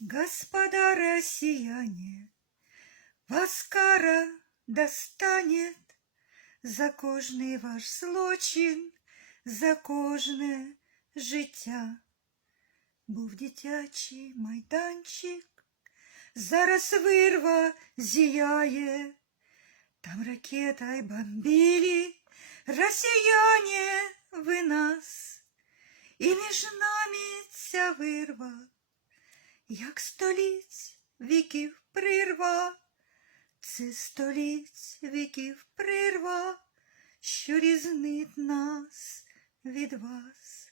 Господа россияне, вас кара достанет за кожний ваш злочин, за кожне життя. Був дитячий майданчик, зараз вирва зіяє, там ракетой бомбили росіяне ви нас, і між нами ця вирва, Як століть віків прирва, це століть віків прирва, що різнить нас від вас,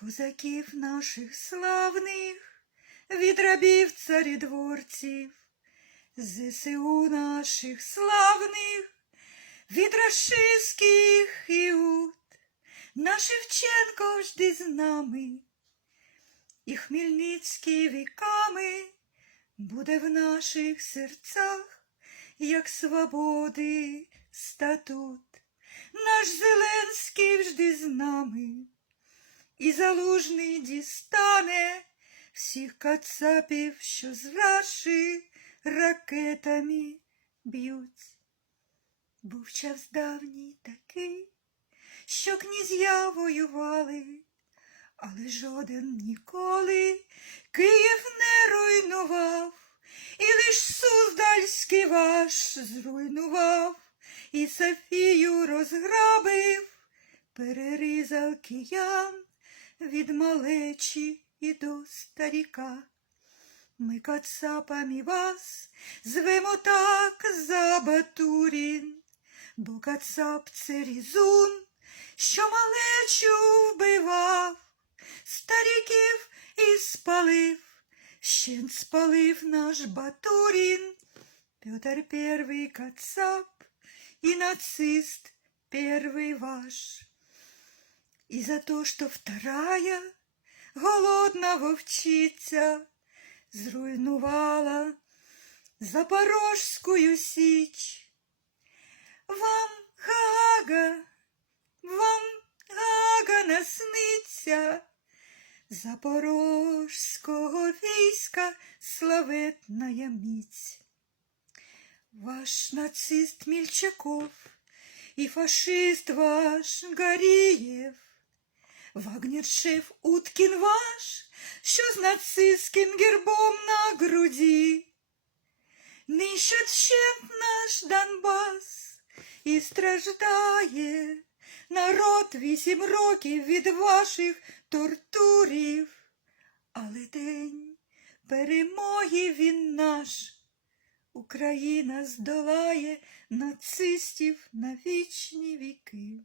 козаків наших славних, від рабів царідворців, ЗСУ наших славних, від рашистських іуд, на Шевченко жди з нами, і Хмельницький віками буде в наших серцях, як свободи статут. Наш Зеленський жди з нами, і залужний дістане всіх кацапів, що з наших ракетами б'ють. Був час давній такий, що князя воювали, але жоден ніколи Київ не руйнував, і лиш Суздальський ваш зруйнував, і Софію розграбив, перерізав киян від малечі і до старіка. Ми кацапами вас звемо так за Батурін, бо кацап це різун, що малечу вбивав, старіків і спалив, ще спалив наш Батурін, Петр Первий кацап і нацист первый ваш. И за то, что вторая голодна вовчиця зруйнувала Запорожскую січ. Вам Гага, вам Гага насниться Запорожського війська славетная міць. Ваш нацист Мельчаков и фашист ваш Горієв, Вагнер-шеф Уткін ваш, що з нацистським гербом на груді. Нищать вщент наш Донбас і страждає народ вісім років від ваших тортурів, але день перемоги він наш. Україна здолає нацистів на вічні віки.